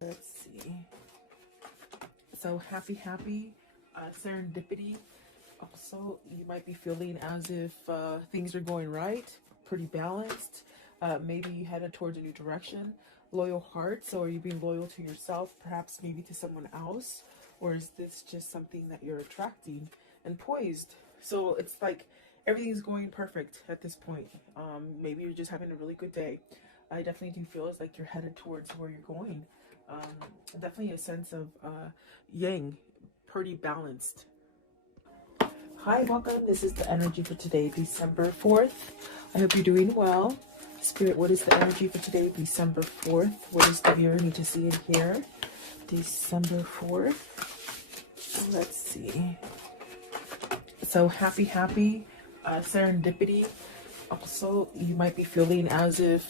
Let's see. So happy serendipity. Also, you might be feeling as if things are going right, pretty balanced. Maybe you headed towards a new direction. Loyal heart. So, are you being loyal to yourself, perhaps maybe to someone else? Or is this just something that you're attracting? And poised. So, it's like everything's going perfect at this point. Maybe you're just having a really good day. I definitely do feel it's like you're headed towards where you're going. Definitely a sense of yang, pretty balanced. Hi, welcome. This is the energy for today, December 4th. I hope you're doing well. Spirit, what is the energy for today, December 4th? What does the viewer need to see and hear? December 4th. Let's see. So happy serendipity. Also, you might be feeling as if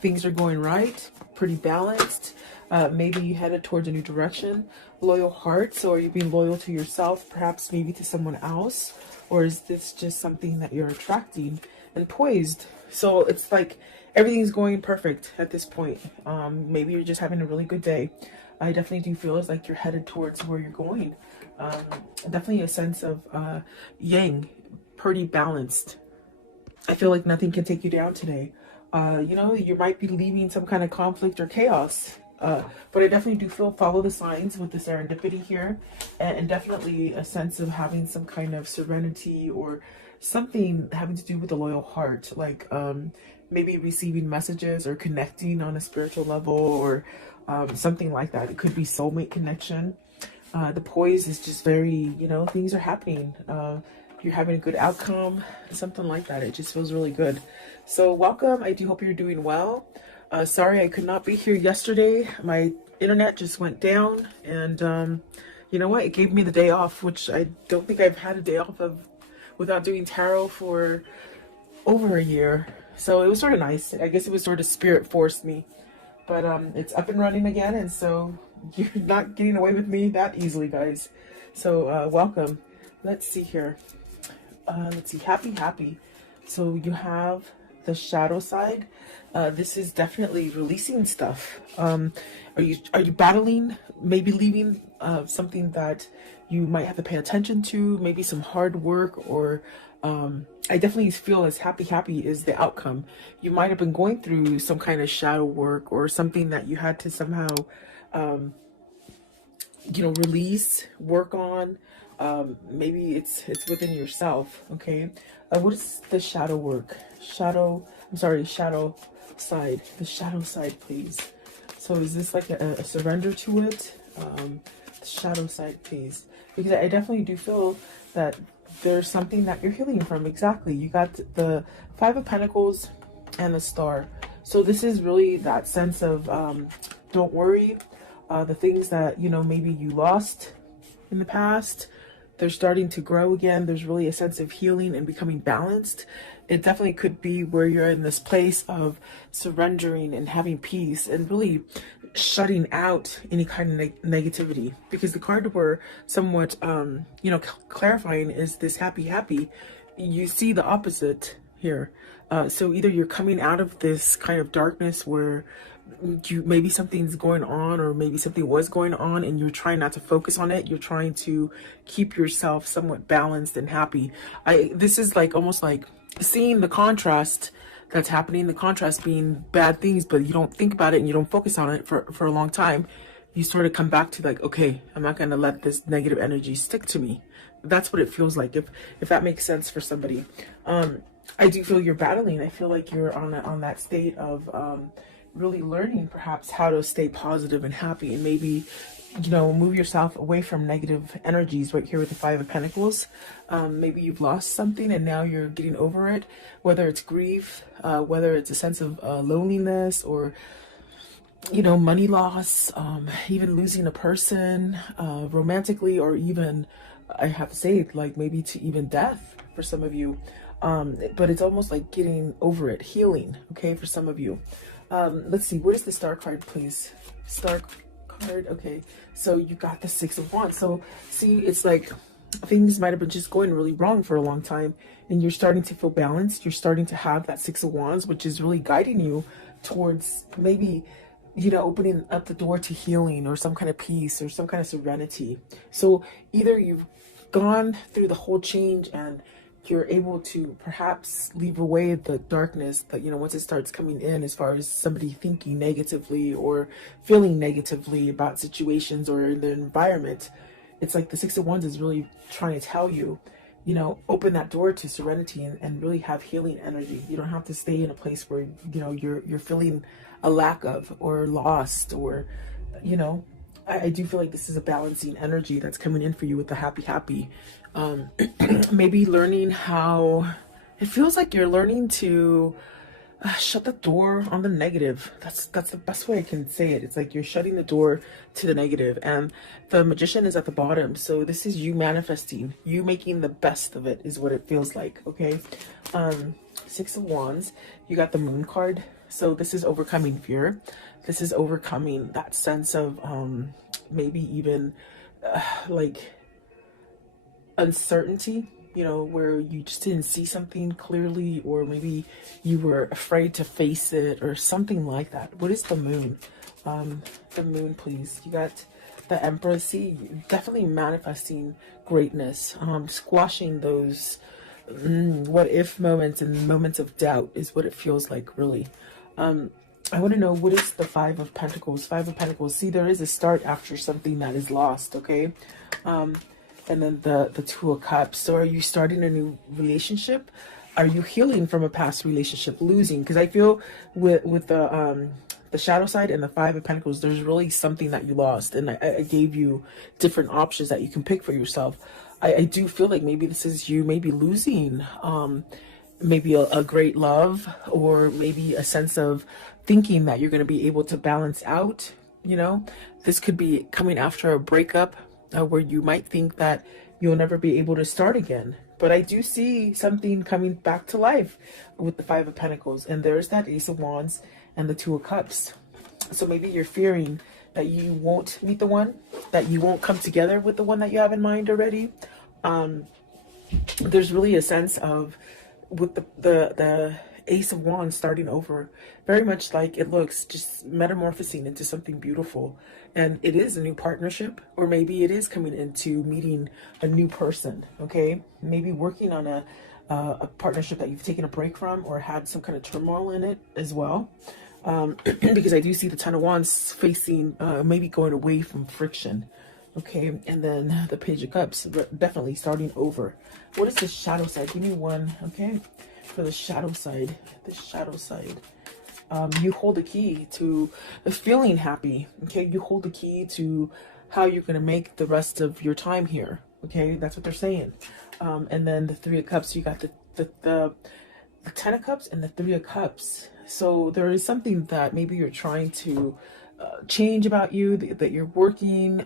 things are going right, pretty balanced. Maybe you headed towards a new direction. Loyal heart. So, are you being loyal to yourself, perhaps maybe to someone else? Or is this just something that you're attracting? And poised. So, it's like everything's going perfect at this point. Maybe you're just having a really good day. I definitely do feel it's like you're headed towards where you're going. Definitely a sense of yang, pretty balanced. I feel like nothing can take you down today. You might be leaving some kind of conflict or chaos. But I definitely do feel follow the signs with the serendipity here, and definitely a sense of having some kind of serenity or something having to do with the loyal heart, like maybe receiving messages or connecting on a spiritual level or something like that. It could be soulmate connection. The poise is just very, things are happening. You're having a good outcome, something like that. It just feels really good. So welcome. I do hope you're doing well. Sorry I could not be here yesterday. My internet just went down, and you know what? It gave me the day off, which I don't think I've had a day off of without doing tarot for over a year. So it was sort of nice. I guess it was sort of spirit forced me. But it's up and running again, and so you're not getting away with me that easily, guys. So welcome. Let's see here. Let's see, happy. So you have the shadow side. This is definitely releasing stuff. Are you battling, maybe leaving something that you might have to pay attention to, maybe some hard work, or I definitely feel as happy is the outcome. You might have been going through some kind of shadow work or something that you had to somehow release, work on. Maybe it's within yourself. Okay. What is the shadow work? Shadow side. The shadow side, please. So is this like a surrender to it? The shadow side, please. Because I definitely do feel that there's something that you're healing from. Exactly. You got the Five of Pentacles and the Star. So this is really that sense of don't worry. The things that, maybe you lost in the past, they're starting to grow again. There's really a sense of healing and becoming balanced. It definitely could be where you're in this place of surrendering and having peace and really shutting out any kind of negativity. Because the card we're somewhat, clarifying is this happy. You see the opposite here. So either you're coming out of this kind of darkness where maybe something's going on, or maybe something was going on and you're trying not to focus on it. You're trying to keep yourself somewhat balanced and happy. This is like almost like seeing the contrast that's happening, the contrast being bad things, but you don't think about it and you don't focus on it for a long time. You sort of come back to like, okay, I'm not going to let this negative energy stick to me. That's what it feels like, if that makes sense for somebody. I do feel you're battling. I feel like you're on that state of really learning perhaps how to stay positive and happy, and maybe move yourself away from negative energies. Right here with the Five of Pentacles, maybe you've lost something and now you're getting over it, whether it's grief, whether it's a sense of loneliness, or money loss, even losing a person romantically, or even, I have to say, like maybe to even death for some of you. But it's almost like getting over it, healing, okay, for some of you. Let's see, what is the Star card, please? Star card, okay. So you got the Six of Wands. So see, it's like things might have been just going really wrong for a long time, and you're starting to feel balanced. You're starting to have that Six of Wands, which is really guiding you towards maybe opening up the door to healing or some kind of peace or some kind of serenity. So either you've gone through the whole change and you're able to perhaps leave away the darkness that, once it starts coming in, as far as somebody thinking negatively or feeling negatively about situations or the environment. It's like the Six of Wands is really trying to tell you, open that door to serenity and really have healing energy. You don't have to stay in a place where, you're feeling a lack of or lost or, I do feel like this is a balancing energy that's coming in for you with the happy. Maybe learning how, it feels like you're learning to shut the door on the negative. That's the best way I can say it. It's like you're shutting the door to the negative, and the Magician is at the bottom. So this is you manifesting, you making the best of it is what it feels like. Okay. Six of Wands, you got the Moon card. So this is overcoming fear. This is overcoming that sense of maybe even like uncertainty, where you just didn't see something clearly, or maybe you were afraid to face it or something like that. What is the Moon? The Moon, please. You got the Empress. See, definitely manifesting greatness, squashing those what if moments and moments of doubt is what it feels like, really. I want to know, what is the Five of Pentacles? Five of Pentacles. See, there is a start after something that is lost, okay? And then the Two of Cups. So are you starting a new relationship? Are you healing from a past relationship, losing? Because I feel with the shadow side and the Five of Pentacles, there's really something that you lost. And I gave you different options that you can pick for yourself. I do feel like maybe this is you maybe losing maybe a great love, or maybe a sense of thinking that you're going to be able to balance out. This could be coming after a breakup where you might think that you'll never be able to start again. But I do see something coming back to life with the Five of Pentacles, and there's that Ace of Wands and the Two of Cups. So maybe you're fearing that you won't meet the one, that you won't come together with the one that you have in mind already. There's really a sense of, with the Ace of Wands starting over, very much like it looks, just metamorphosing into something beautiful. And it is a new partnership, or maybe it is coming into meeting a new person, okay? Maybe working on a partnership that you've taken a break from or had some kind of turmoil in it as well. Because I do see the Ten of Wands facing, maybe going away from friction. Okay, and then the Page of Cups, definitely starting over. What is the shadow side? Give me one, okay? For the shadow side, you hold the key to feeling happy, okay? You hold the key to how you're going to make the rest of your time here, okay? That's what they're saying. And then the Three of Cups, you got the Ten of Cups and the Three of Cups. So there is something that maybe you're trying to change about you, that you're working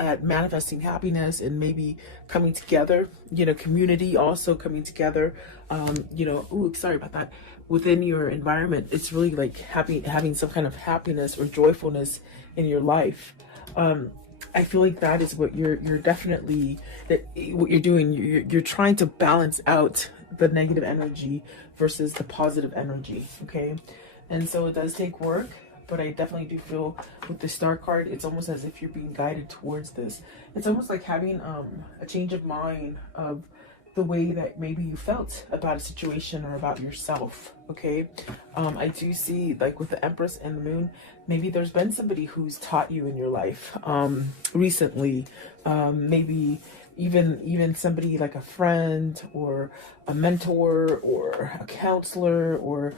at manifesting happiness and maybe coming together, community also coming together, ooh, sorry about that, within your environment. It's really like having some kind of happiness or joyfulness in your life. I feel like that is what you're definitely, what you're doing. You're trying to balance out the negative energy versus the positive energy, okay? And so it does take work. But I definitely do feel with the Star card, it's almost as if you're being guided towards this. It's almost like having a change of mind of the way that maybe you felt about a situation or about yourself, okay? I do see, like with the Empress and the Moon, maybe there's been somebody who's taught you in your life recently. Maybe even somebody like a friend or a mentor or a counselor, or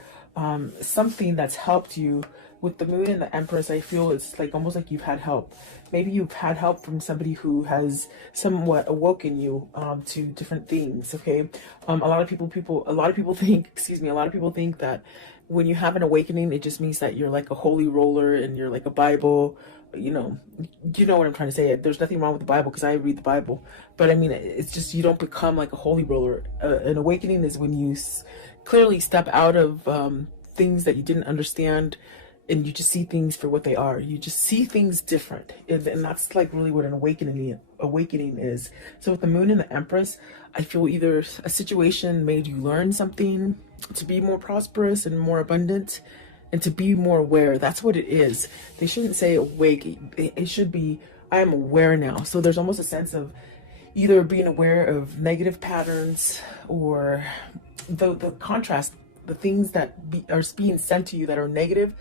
something that's helped you. With the Moon and the Empress, I feel it's like almost like you've had help. Maybe you've had help from somebody who has somewhat awoken you to different things. Okay, a lot of people think, a lot of people think that when you have an awakening, it just means that you're like a holy roller and you're like a Bible. You know what I'm trying to say. There's nothing wrong with the Bible because I read the Bible, but I mean, it's just you don't become like a holy roller. An awakening is when you clearly step out of things that you didn't understand, and you just see things for what they are. You just see things different, and that's like really what an awakening is. So with the Moon and the Empress, I feel either a situation made you learn something to be more prosperous and more abundant, and to be more aware. That's what it is. They shouldn't say awake. It should be, I am aware now. So there's almost a sense of either being aware of negative patterns, or the contrast, the things that are being sent to you that are negative,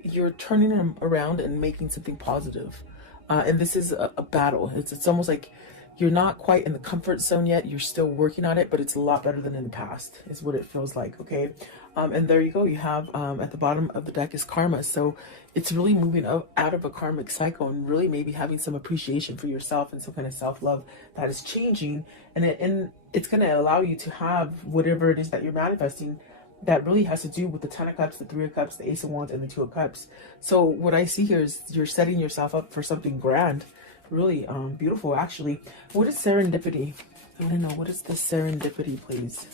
you're turning them around and making something positive. And this is a battle. It's almost like you're not quite in the comfort zone yet. You're still working on it, but it's a lot better than in the past, is what it feels like. Okay. And there you go. You have at the bottom of the deck is karma. So it's really moving out of a karmic cycle, and really maybe having some appreciation for yourself and some kind of self-love that is changing. And it's going to allow you to have whatever it is that you're manifesting that really has to do with the 10 of Cups, the 3 of Cups, the Ace of Wands, and the 2 of Cups. So what I see here is you're setting yourself up for something grand. Really beautiful, actually. What is serendipity? I want to know, what is the serendipity, please?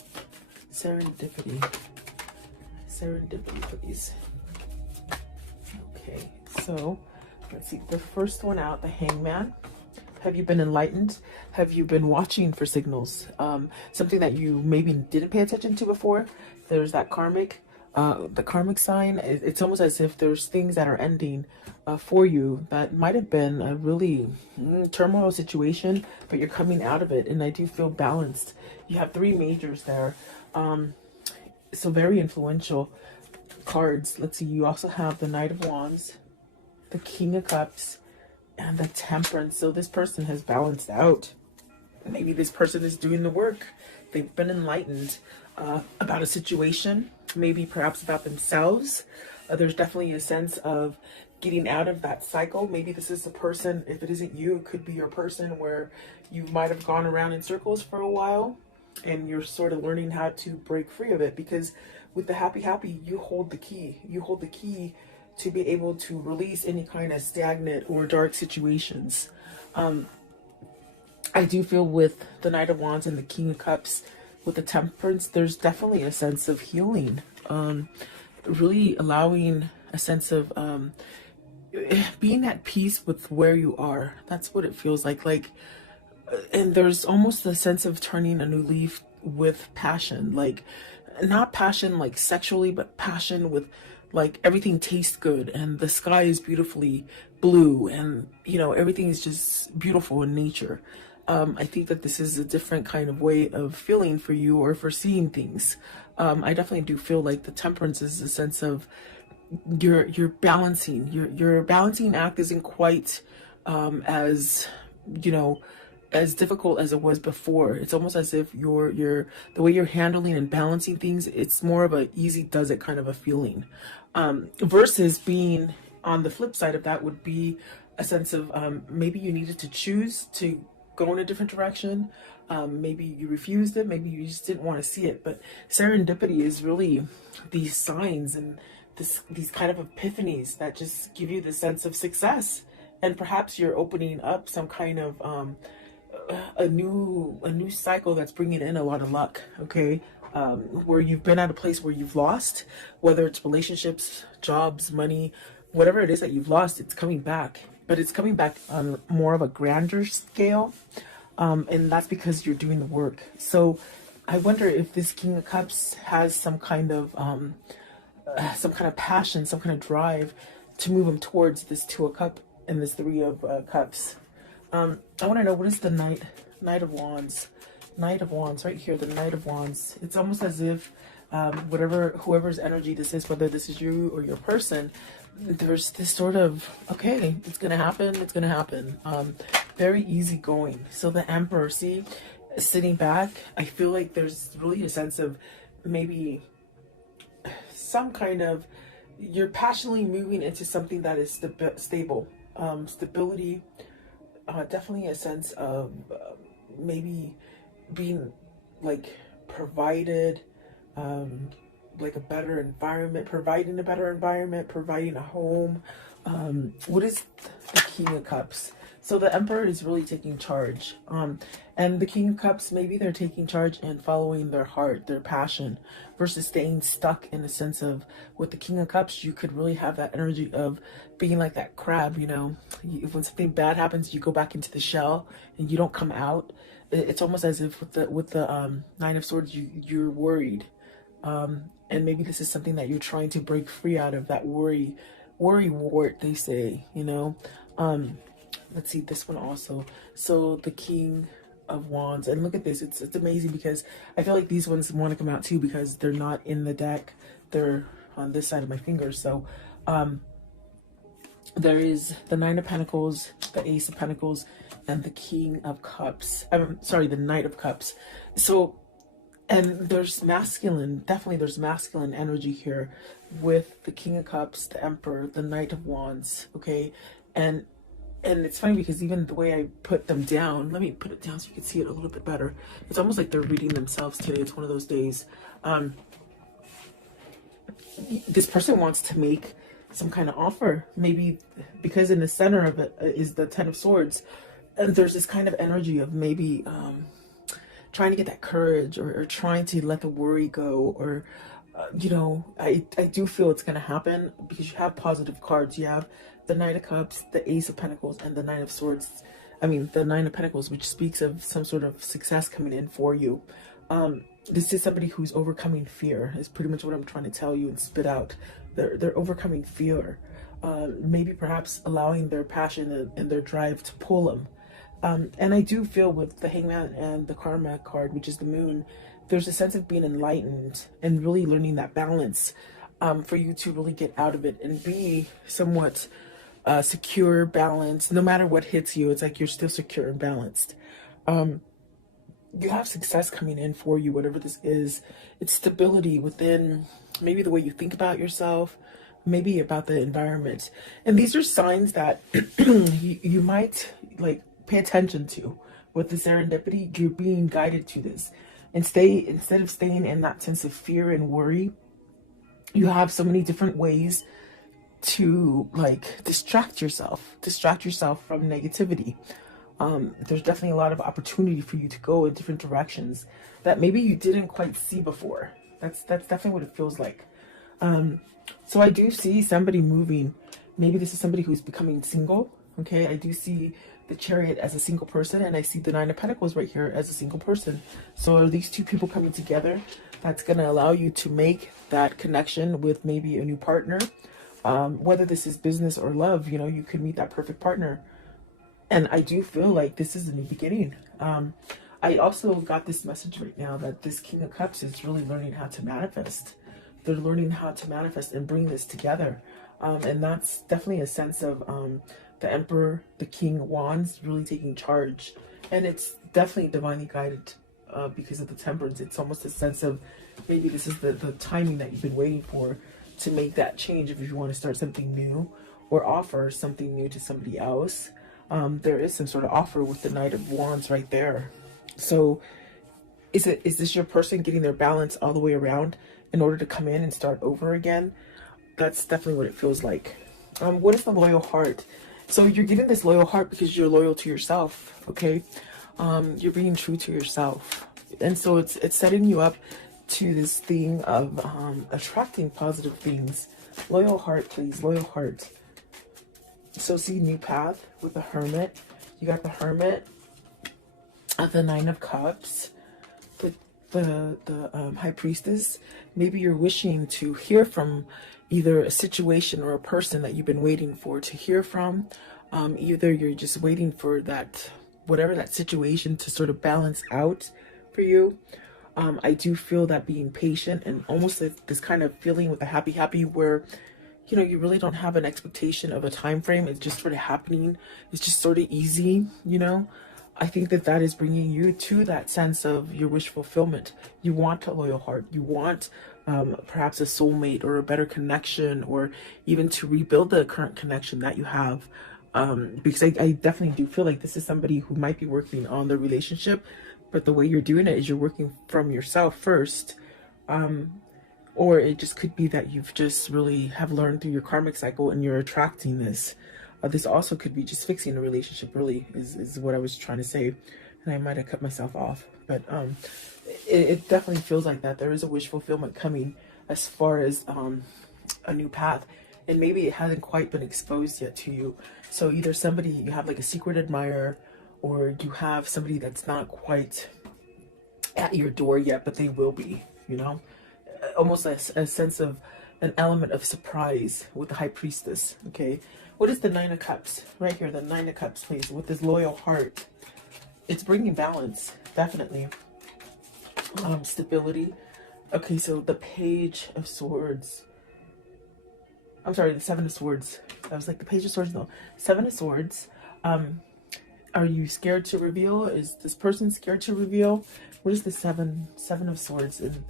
Serendipity. Serendipity, please. Okay, so let's see. The first one out, the Hangman. Have you been enlightened? Have you been watching for signals? Something that you maybe didn't pay attention to before. There's that karmic, the karmic sign. It's almost as if there's things that are ending for you that might have been a really turmoil situation, but you're coming out of it, and I do feel balanced. You have 3 majors there, so very influential cards. Let's see, you also have the Knight of Wands, the King of Cups, and the Temperance. So this person has balanced out. Maybe this person is doing the work. They've been enlightened about a situation, maybe perhaps about themselves. There's definitely a sense of getting out of that cycle. Maybe this is a person, if it isn't you, it could be your person, where you might have gone around in circles for a while, and you're sort of learning how to break free of it. Because with the happy, you hold the key. You hold the key to be able to release any kind of stagnant or dark situations. I do feel with the Knight of Wands and the King of Cups, with the Temperance, there's definitely a sense of healing. Really allowing a sense of being at peace with where you are. That's what it feels like. And there's almost a sense of turning a new leaf with passion. Like, not passion like sexually, but passion with like everything tastes good, and the sky is beautifully blue, and you know, everything is just beautiful in nature. I think that this is a different kind of way of feeling for you, or for seeing things. I definitely do feel like the Temperance is a sense of you're balancing. Your balancing act isn't quite as, you know, as difficult as it was before. It's almost as if the way you're handling and balancing things, it's more of a easy does it kind of a feeling. Versus being on the flip side of that would be a sense of maybe you needed to choose to go in a different direction. Maybe you refused it, maybe you just didn't want to see it. But serendipity is really these signs and these kind of epiphanies that just give you the sense of success. And perhaps you're opening up some kind of a new cycle that's bringing in a lot of luck. Okay, where you've been at a place where you've lost, whether it's relationships, jobs, money, whatever it is that you've lost, it's coming back. But it's coming back on more of a grander scale, and that's because you're doing the work. So I wonder if this King of Cups has some kind of passion, some kind of drive to move him towards this 2 of Cups and this 3 of Cups. I want to know, what is the Knight of Wands? Knight of Wands, right here, the Knight of Wands. It's almost as if whoever's energy this is, whether this is you or your person, there's this sort of, okay, it's gonna happen, it's gonna happen. Very easygoing. So the Emperor, see, sitting back, I feel like there's really a sense of maybe some kind of, you're passionately moving into something that is stable. Stability, definitely a sense of maybe being like provided, like a better environment, providing a better environment, providing a home. What is the King of Cups? So the Emperor is really taking charge. And the King of Cups, maybe they're taking charge and following their heart, their passion, versus staying stuck in the sense of, with the King of Cups, you could really have that energy of being like that crab, you know, when something bad happens, you go back into the shell and you don't come out. It's almost as if with the 9 of Swords, you're worried. And maybe this is something that you're trying to break free out of, that worry wart, they say, you know. Let's see this one also. So the King of Wands, and look at this, it's amazing, because I feel like these ones want to come out too, because they're not in the deck, they're on this side of my fingers. So there is the Nine of Pentacles, the Ace of Pentacles, and the King of Cups. I'm sorry, the Knight of Cups. So, and there's masculine, definitely there's masculine energy here with the King of Cups, the Emperor, the Knight of Wands, okay? And it's funny because even the way I put them down, let me put it down so you can see it a little bit better. It's almost like they're reading themselves today. It's one of those days. This person wants to make some kind of offer, maybe because in the center of it is the Ten of Swords, and there's this kind of energy of maybe trying to get that courage, or trying to let the worry go, or you know, I do feel it's going to happen, because you have positive cards. You have the Knight of Cups, the Ace of Pentacles, and the Nine of Swords. I mean, the Nine of Pentacles, which speaks of some sort of success coming in for you. This is somebody who's overcoming fear, is pretty much what I'm trying to tell you and spit out. They're overcoming fear, maybe perhaps allowing their passion and their drive to pull them. And I do feel with the Hangman and the Karma card, which is the Moon, there's a sense of being enlightened and really learning that balance, for you to really get out of it and be somewhat secure, balanced. No matter what hits you, it's like you're still secure and balanced. You have success coming in for you, whatever this is. It's stability within maybe the way you think about yourself, maybe about the environment. And these are signs that you might like pay attention to. With the serendipity, you're being guided to this. And instead of staying in that sense of fear and worry, you have so many different ways to like distract yourself from negativity. There's definitely a lot of opportunity for you to go in different directions that maybe you didn't quite see before. That's definitely what it feels like. So I do see somebody moving. Maybe this is somebody who's becoming single. Okay, I do see the Chariot as a single person, and I see the Nine of Pentacles right here as a single person. So are these two people coming together? That's going to allow you to make that connection with maybe a new partner. Whether this is business or love, you know, you could meet that perfect partner. And I do feel like this is a new beginning. I also got this message right now that this King of Cups is really learning how to manifest. They're learning how to manifest and bring this together. And that's definitely a sense of the Emperor, the King of Wands, really taking charge. And it's definitely divinely guided because of the Temperance. It's almost a sense of maybe this is the timing that you've been waiting for to make that change if you want to start something new or offer something new to somebody else. There is some sort of offer with the Knight of Wands right there. So is this your person getting their balance all the way around in order to come in and start over again? That's definitely what it feels like. What is the loyal heart? So you're getting this loyal heart because you're loyal to yourself, okay? You're being true to yourself. And so it's setting you up to this thing of attracting positive things. Loyal heart, please, loyal heart. So see, new path with the Hermit. You got the Hermit, the Nine of Cups, the High Priestess. Maybe you're wishing to hear from either a situation or a person that you've been waiting for to hear from. Either you're just waiting for that, whatever that situation to sort of balance out for you. I do feel that being patient and almost this kind of feeling with the happy where, you know, you really don't have an expectation of a time frame. It's just sort of happening. It's just sort of easy, you know. I think that is bringing you to that sense of your wish fulfillment. You want a loyal heart. You want perhaps a soulmate or a better connection, or even to rebuild the current connection that you have. Because I definitely do feel like this is somebody who might be working on the relationship, but the way you're doing it is you're working from yourself first. Or it just could be that you've just really have learned through your karmic cycle and you're attracting this. This also could be just fixing a relationship, really, is what I was trying to say. And I might have cut myself off. But it definitely feels like that. There is a wish fulfillment coming as far as a new path. And maybe it hasn't quite been exposed yet to you. So either somebody, you have like a secret admirer, or you have somebody that's not quite at your door yet, but they will be, you know. almost a sense of an element of surprise with the High Priestess. Okay, what is the Nine of Cups right here? The Nine of Cups, please, with this loyal heart. It's bringing balance, definitely. Stability. Okay, so the Page of Swords. I'm sorry, the Seven of Swords. I was like, the Page of Swords, no. Seven of Swords. Are you scared to reveal? Is this person scared to reveal? What is the Seven of Swords in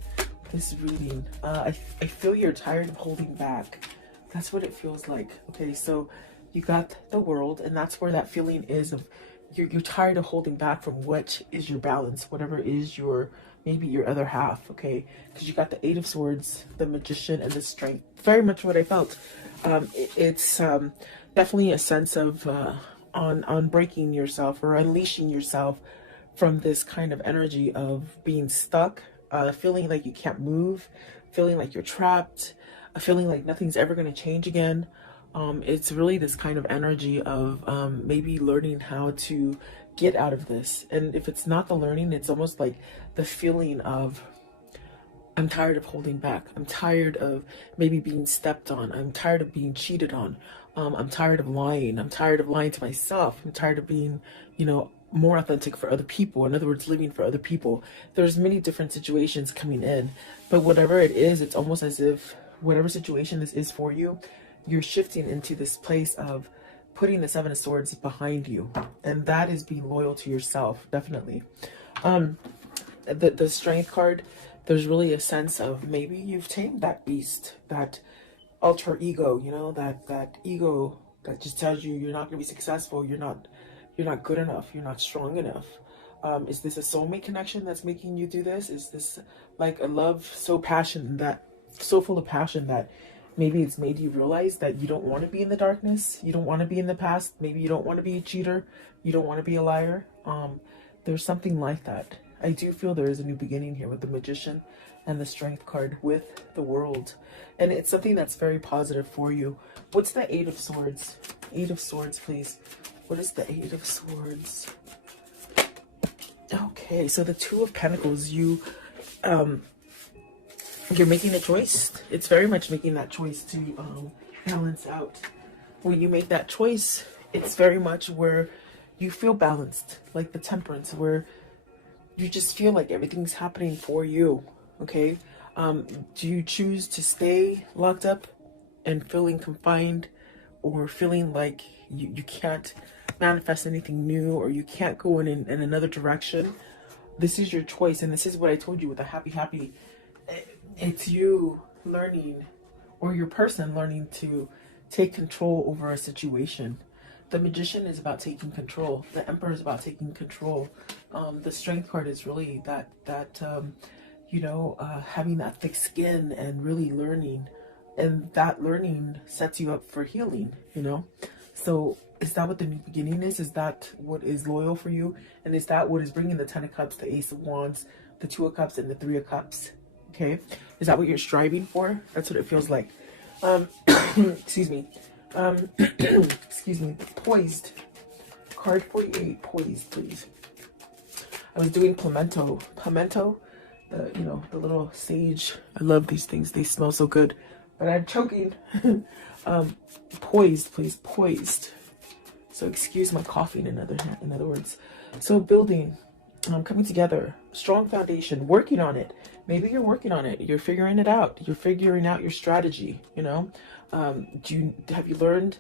this reading? I feel you're tired of holding back. That's what it feels like. Okay, so you got the World, and that's where that feeling is of you're tired of holding back from what is your balance, whatever is your, maybe your other half, okay? Because you got the Eight of Swords, the Magician, and the Strength. Very much what I felt. It's definitely a sense of on breaking yourself or unleashing yourself from this kind of energy of being stuck, feeling like you can't move, feeling like you're trapped, feeling like nothing's ever going to change again. It's really this kind of energy of maybe learning how to get out of this. And if it's not the learning, it's almost like the feeling of, I'm tired of holding back. I'm tired of maybe being stepped on. I'm tired of being cheated on. I'm tired of lying. I'm tired of lying to myself. I'm tired of being, you know, more authentic for other people. In other words, living for other people. There's many different situations coming in, but whatever it is, it's almost as if whatever situation this is for you, you're shifting into this place of putting the Seven of Swords behind you. And that is being loyal to yourself, definitely. The Strength card, there's really a sense of maybe you've tamed that beast, that alter ego, you know, that ego that just tells you you're not going to be successful, you're not good enough, you're not strong enough. Is this a soulmate connection that's making you do this? Is this like a love so full of passion that maybe it's made you realize that you don't want to be in the darkness, you don't want to be in the past, maybe you don't want to be a cheater, you don't want to be a liar? There's something like that. I do feel there is a new beginning here with the Magician and the Strength card with the World. And it's something that's very positive for you. What's the Eight of Swords? Eight of Swords, please. What is the Eight of Swords? Okay, so the Two of Pentacles, you're making a choice. It's very much making that choice to balance out. When you make that choice, it's very much where you feel balanced, like the Temperance, where you just feel like everything's happening for you, okay? Do you choose to stay locked up and feeling confined, or feeling like you can't manifest anything new, or you can't go in another direction? This is your choice, and this is what I told you with the happy. It's you learning, or your person learning to take control over a situation. The Magician is about taking control. The Emperor is about taking control. The Strength card is really that having that thick skin and really learning. And that learning sets you up for healing, you know? So is that what the new beginning is? Is that what is loyal for you? And is that what is bringing the Ten of Cups, the Ace of Wands, the Two of Cups, and the Three of Cups? Okay? Is that what you're striving for? That's what it feels like. Excuse me. Excuse me. Poised. Card 48. Poised, please. I was doing pimento. Pimento, the little sage. I love these things. They smell so good. But I'm choking. Poised, please. Poised. So excuse my coughing, in other words. So building, coming together, strong foundation, working on it. Maybe you're working on it. You're figuring it out. You're figuring out your strategy, you know? Have you learned,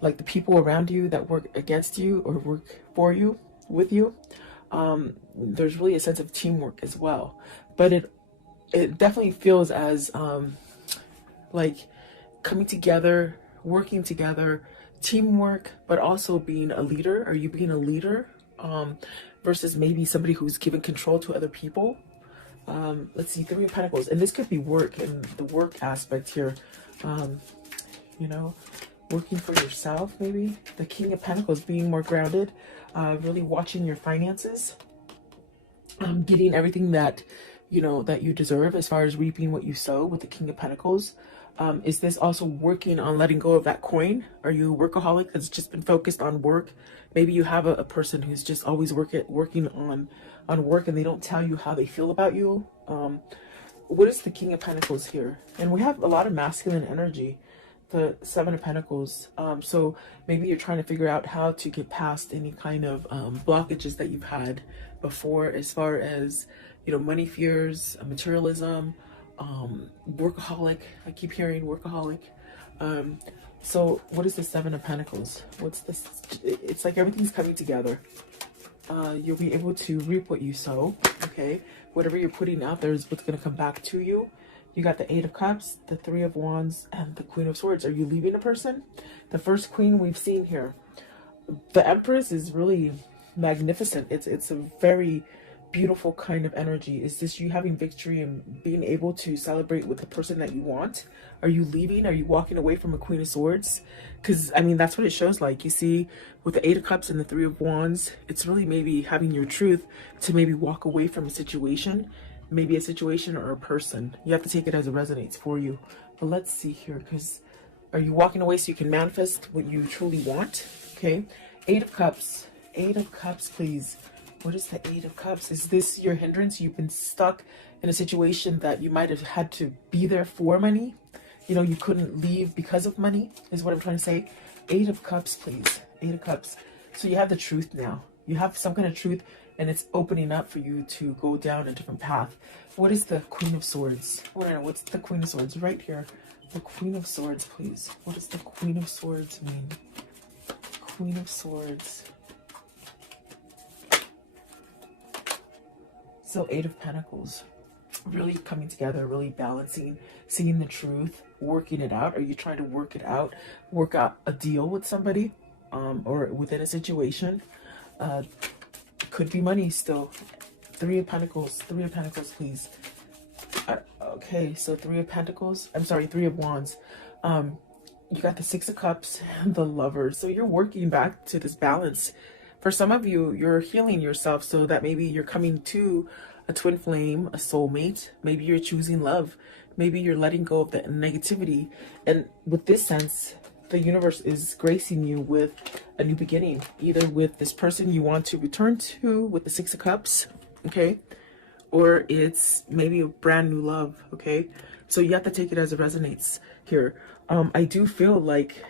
like, the people around you that work against you or work for you, with you? There's really a sense of teamwork as well. But it definitely feels as, like, coming together, working together, teamwork, but also being a leader. Are you being a leader? Versus maybe somebody who's giving control to other people. Let's see, Three of Pentacles. And this could be work, and the work aspect here. Working for yourself, maybe. The King of Pentacles, being more grounded. Really watching your finances. Getting everything that you deserve, as far as reaping what you sow with the King of Pentacles. Is this also working on letting go of that coin? Are you a workaholic that's just been focused on work? Maybe you have a person who's just always working on work, and they don't tell you how they feel about you. what is the King of Pentacles here? And we have a lot of masculine energy, the Seven of Pentacles. So maybe you're trying to figure out how to get past any kind of blockages that you've had before, as far as, you know, money fears, materialism, workaholic. I keep hearing workaholic. So what is the Seven of Pentacles? What's this? It's like everything's coming together. You'll be able to reap what you sow. Okay, whatever you're putting out there is what's going to come back to you. You got the Eight of Cups, the Three of Wands, and the Queen of Swords. Are you leaving a person? The first queen we've seen here. The Empress is really magnificent. It's a very beautiful kind of energy. Is this you having victory and being able to celebrate with the person that you want? Are you leaving? Are you walking away from a Queen of Swords? Because, I mean, that's what it shows like. You see, with the Eight of Cups and the Three of Wands, it's really maybe having your truth to maybe walk away from a situation, maybe a situation or a person. You have to take it as it resonates for you. But let's see here, because are you walking away so you can manifest what you truly want? Okay, Eight of Cups. Eight of Cups, please. What is the Eight of Cups? Is this your hindrance? You've been stuck in a situation that you might have had to be there for money. You know, you couldn't leave because of money, is what I'm trying to say. Eight of Cups, please. Eight of Cups. So you have the truth now. You have some kind of truth, and it's opening up for you to go down a different path. What is the Queen of Swords? What's the Queen of Swords? Right here. The Queen of Swords, please. What does the Queen of Swords mean? Queen of Swords. So Eight of Pentacles. Really coming together, really balancing, seeing the truth, working it out. Are you trying to work it out? Work out a deal with somebody, or within a situation? Could be money still. Three of Pentacles. Three of Pentacles, please. Okay, so Three of Pentacles. I'm sorry, Three of Wands. You got the Six of Cups and the Lovers. So you're working back to this balance. For some of you, you're healing yourself so that maybe you're coming to a twin flame, a soulmate. Maybe you're choosing love. Maybe you're letting go of the negativity. And with this sense, the universe is gracing you with a new beginning, either with this person you want to return to with the Six of Cups, okay? Or it's maybe a brand new love, okay? So you have to take it as it resonates here. I do feel like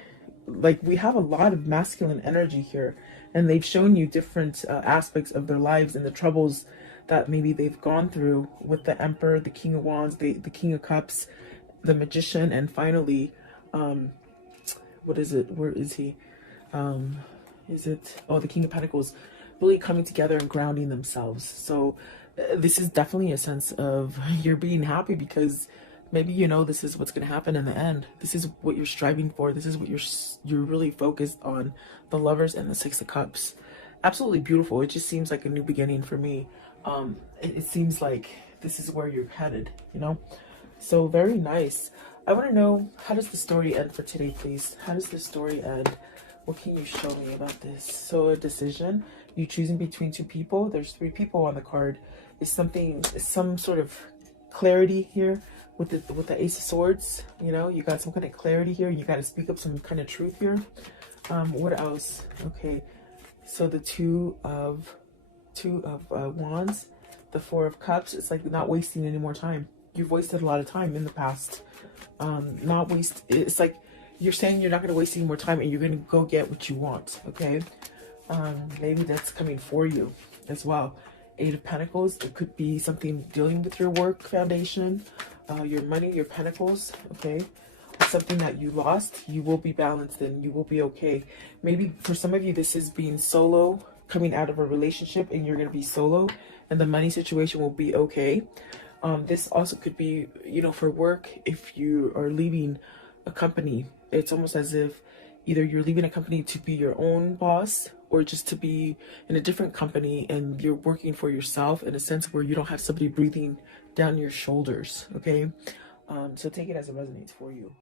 we have a lot of masculine energy here, and they've shown you different aspects of their lives and the troubles that maybe they've gone through with the Emperor, the King of Wands, the King of Cups, the Magician, and finally, what is it? Where is he? Is it? Oh, the King of Pentacles, really coming together and grounding themselves. So this is definitely a sense of you're being happy because maybe you know this is what's going to happen in the end. This is what you're striving for. This is what you're really focused on. The Lovers and the Six of Cups. Absolutely beautiful. It just seems like a new beginning for me. It seems like this is where you're headed, you know? So very nice. I want to know, how does the story end for today, please? How does the story end? What can you show me about this? So a decision, you choosing between two people. There's three people on the card. Is some sort of clarity here with the Ace of Swords? You know, you got some kind of clarity here. You got to speak up some kind of truth here. What else? Okay, so the Two of Wands, the Four of Cups. It's like not wasting any more time. You've wasted a lot of time in the past. It's like you're saying you're not going to waste any more time and you're going to go get what you want. Okay, maybe that's coming for you as well. Eight of Pentacles. It could be something dealing with your work foundation, your money, your pentacles. Okay, something that you lost. You will be balanced and you will be okay. Maybe for some of you this is being solo, coming out of a relationship, and you're going to be solo and the money situation will be okay. This also could be, you know, for work. If you are leaving a company, it's almost as if either you're leaving a company to be your own boss or just to be in a different company and you're working for yourself in a sense where you don't have somebody breathing down your shoulders. Okay, so take it as it resonates for you.